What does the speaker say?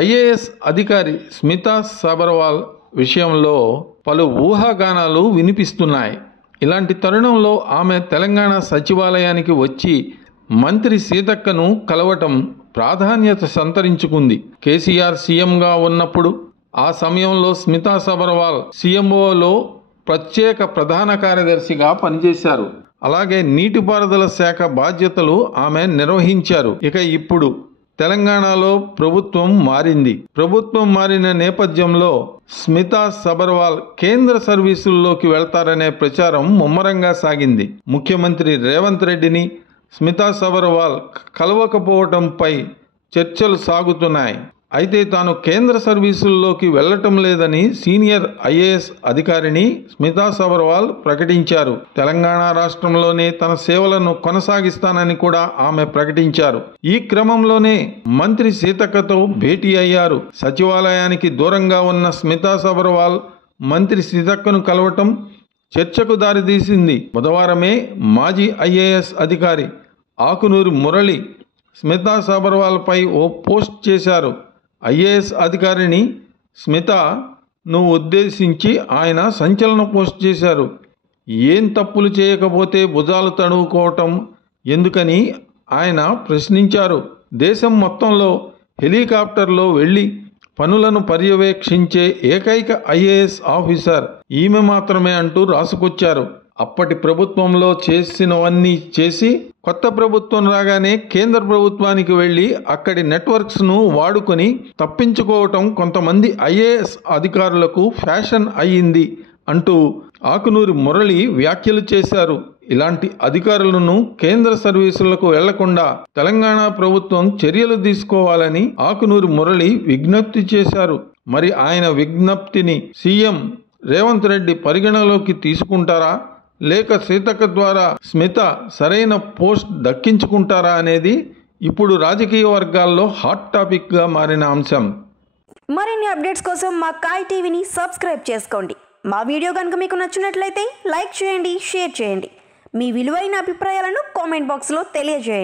IAS అధికారి స్మితా సబర్వాల్ విషయంలో పలు ఊహాగానాలు వినిపిస్తున్నాయి. ఇలాంటి తరుణంలో ఆమె తెలంగాణ సచివాలయానికి వచ్చి మంత్రి సీతక్కను కలవటం ప్రాధాన్యత సంతరించుకుంది. కేసీఆర్ సీఎంగా ఉన్నప్పుడు ఆ సమయంలో స్మితా సబర్వాల్ సీఎంఓలో ప్రత్యేక ప్రధాన కార్యదర్శిగా పనిచేశారు. అలాగే నీటిపారుదల శాఖ బాధ్యతలు ఆమె నిర్వహించారు. ఇక ఇప్పుడు తెలంగాణలో ప్రభుత్వం మారింది. ప్రభుత్వం మారిన నేపథ్యంలో స్మితా సబర్వాల్ కేంద్ర సర్వీసుల్లోకి వెళ్తారనే ప్రచారం ముమ్మరంగా సాగింది. ముఖ్యమంత్రి రేవంత్ రెడ్డిని స్మితా సబర్వాల్ కలవకపోవడంపై చర్చలు సాగుతున్నాయి. అయితే తాను కేంద్ర సర్వీసుల్లోకి వెళ్లటం లేదని సీనియర్ ఐఏఎస్ అధికారిని స్మితా సబర్వాల్ ప్రకటించారు. తెలంగాణ రాష్ట్రంలోనే తన సేవలను కొనసాగిస్తానని కూడా ఆమె ప్రకటించారు. ఈ క్రమంలోనే మంత్రి సీతక్కతో భేటీ అయ్యారు. సచివాలయానికి దూరంగా ఉన్న స్మితా సబర్వాల్ మంత్రి సీతక్కను కలవటం చర్చకు దారితీసింది. బుధవారమే మాజీ ఐఏఎస్ అధికారి ఆకునూరి మురళి స్మితా సబర్వాల్ పై ఓ పోస్ట్ చేశారు. ఐఏఎస్ అధికారిని స్మితను ఉద్దేశించి ఆయన సంచలన పోస్ట్ చేశారు. ఏం తప్పులు చేయకపోతే భుజాలు తడువుకోవటం ఎందుకని ఆయన ప్రశ్నించారు. దేశం మొత్తంలో హెలికాప్టర్లో వెళ్లి పనులను పర్యవేక్షించే ఏకైక ఐఏఎస్ ఆఫీసర్ ఈమె మాత్రమే అంటూ రాసుకొచ్చారు. అప్పటి ప్రభుత్వంలో చేసినవన్నీ చేసి కొత్త ప్రభుత్వం రాగానే కేంద్ర ప్రభుత్వానికి వెళ్లి అక్కడి నెట్వర్క్స్ను వాడుకొని తప్పించుకోవటం కొంతమంది ఐఏఎస్ అధికారులకు ఫ్యాషన్ అయ్యింది అంటూ ఆకునూరి మురళి వ్యాఖ్యలు చేశారు. ఇలాంటి అధికారులను కేంద్ర సర్వీసులకు వెళ్లకుండా తెలంగాణ ప్రభుత్వం చర్యలు తీసుకోవాలని ఆకునూరి మురళి విజ్ఞప్తి చేశారు. మరి ఆయన విజ్ఞప్తిని సీఎం రేవంత్ రెడ్డి పరిగణలోకి తీసుకుంటారా, లేక సీతక్క ద్వారా స్మిత సరైన పోస్ట్ దక్కించుకుంటారా అనేది ఇప్పుడు రాజకీయ వర్గాల్లో హాట్ టాపిక్గా మారిన అంశం. మరిన్ని అప్డేట్స్ కోసం మా కాయ్ టీవీని సబ్స్క్రైబ్ చేసుకోండి. మా వీడియో కనుక మీకు నచ్చినట్లయితే లైక్ చేయండి, షేర్ చేయండి. మీ విలువైన అభిప్రాయాలను కామెంట్ బాక్స్లో తెలియజేయండి.